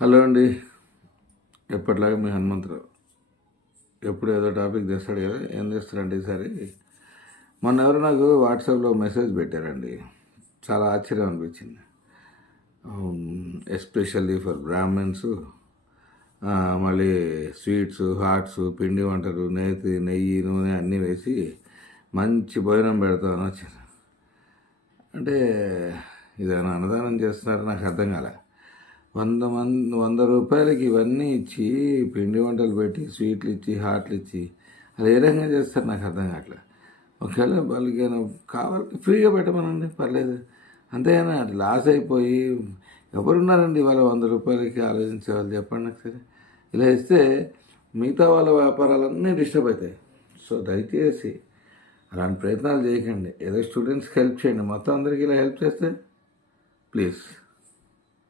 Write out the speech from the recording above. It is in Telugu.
హలో అండి. ఎప్పటిలాగా మీ హనుమంతరావు ఎప్పుడు ఏదో టాపిక్ తెస్తాడు కదా. ఏం తెస్తారండి ఈసారి? మొన్న ఎవరు నాకు వాట్సాప్లో మెసేజ్ పెట్టారండి. చాలా ఆశ్చర్యం అనిపించింది. ఎస్పెషల్లీ ఫర్ బ్రాహ్మణ్స్, మళ్ళీ స్వీట్స్, హాట్స్, పిండి వంటలు, నెయ్యి, నూనె అన్నీ వేసి మంచి భోజనం పెడతామని వచ్చారు. అంటే ఇదేమైనా అన్నదానం చేస్తున్నారో నాకు అర్థం కాలే. 100 రూపాయలకి ఇవన్నీ ఇచ్చి, పిండి వంటలు పెట్టి, స్వీట్లు ఇచ్చి, హాట్లు ఇచ్చి, అది ఏ రకంగా చేస్తారు నాకు అర్థం కావట్లేదు. ఒకవేళ వాళ్ళకి కావాలంటే ఫ్రీగా పెట్టమనండి, పర్లేదు. అంతేగాని అటు లాస్ అయిపోయి ఎవరున్నారండి ఇవాళ 100 రూపాయలకి ఆలోచించే వాళ్ళు, చెప్పండి నాకు సరే. ఇలా ఇస్తే మిగతా వాళ్ళ వ్యాపారాలన్నీ డిస్టర్బ్ అవుతాయి. సో దయచేసి అలాంటి ప్రయత్నాలు చేయకండి. ఏదో స్టూడెంట్స్కి హెల్ప్ చేయండి. మొత్తం అందరికీ ఇలా హెల్ప్ చేస్తే ప్లీజ్.